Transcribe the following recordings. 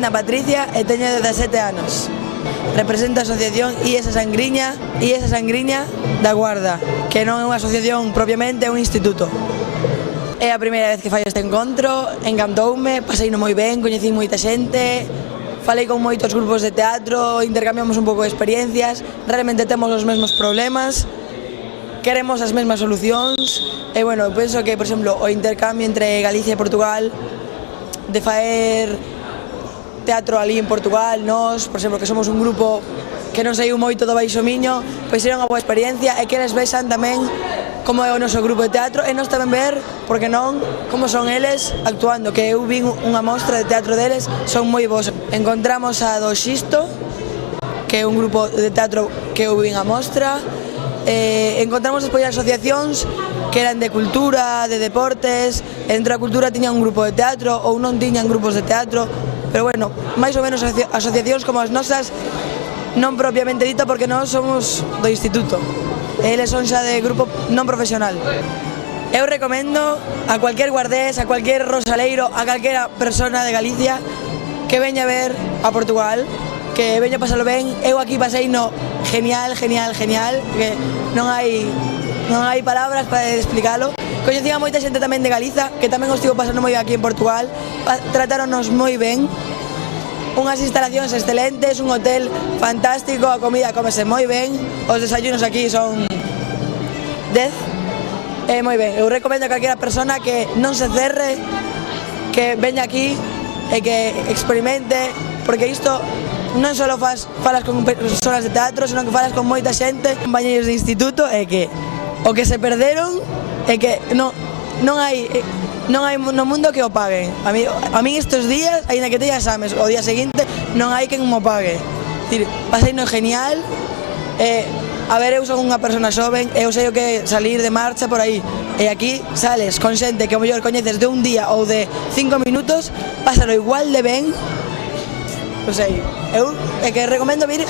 Brenda Patricia e teño 17 anos. Represento a asociación IESA Sangriña da Guarda, que non é unha asociación propiamente, é un instituto. É a primeira vez que fallo este encontro, encantoume, paseino moi ben, coñecín moita xente, falei con moitos grupos de teatro, intercambiamos un pouco de experiencias, realmente temos os mesmos problemas, queremos as mesmas solucións, e bueno, penso que, por exemplo, o intercambio entre Galicia e Portugal, de faer teatro ali en Portugal, nós, por exemplo, que somos un grupo que non saiu moito do Baixo Miño, pois era unha boa experiencia e que eles vexan tamén como é o noso grupo de teatro e nós tamén ver, porque non, como son eles actuando, que eu vin unha mostra de teatro deles, son moi bons. Encontramos a do Xisto, que é un grupo de teatro que eu vin a mostra, encontramos despois asociacións que eran de cultura, de deportes, e dentro da cultura tiñan un grupo de teatro ou non tiñan grupos de teatro, pero bueno, máis ou menos asociacións como as nosas, non propiamente dito porque nós somos do instituto, eles son xa de grupo non profesional. Eu recomendo a cualquier guardés, a cualquier rosaleiro, a calquera persona de Galicia que veña a ver a Portugal, que veña a pasalo ben. Eu aquí pasei no genial, que non hai palabras para explicalo. Coñecía a moita xente tamén de Galiza, que tamén os estivo pasando moi ben aquí en Portugal, tratáronos moi ben, unhas instalacións excelentes, un hotel fantástico, a comida comese moi ben, os desayunos aquí son 10, moi ben. Eu recomendo a calquera persona que non se cerre, que veña aquí e que experimente, porque isto non só falas con persoas de teatro, senón que falas con moita xente, compañeros de instituto, e que o que se perderon é que non hai no mundo que o paguen. A mí estes días, aínda que teña exames o día seguinte, non hai quen mo pague. Pasei no genial, a ver, eu son unha persona xoven, eu sei o que salir de marcha por aí, e aquí sales con xente que o mellor coñeces de un día ou de 5 minutos, pásalo igual de ben. Non sei, eu é que recomendo vir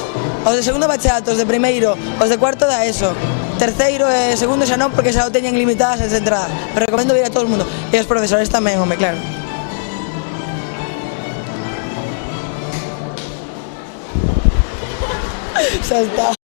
aos de segundo bachillerato, os de primeiro, os de cuarto da ESO, terceiro e segundo xa non, porque xa o teñen limitadas as entradas, pero recomendo vir a todo o mundo, e os profesores tamén, home, claro. Xa está.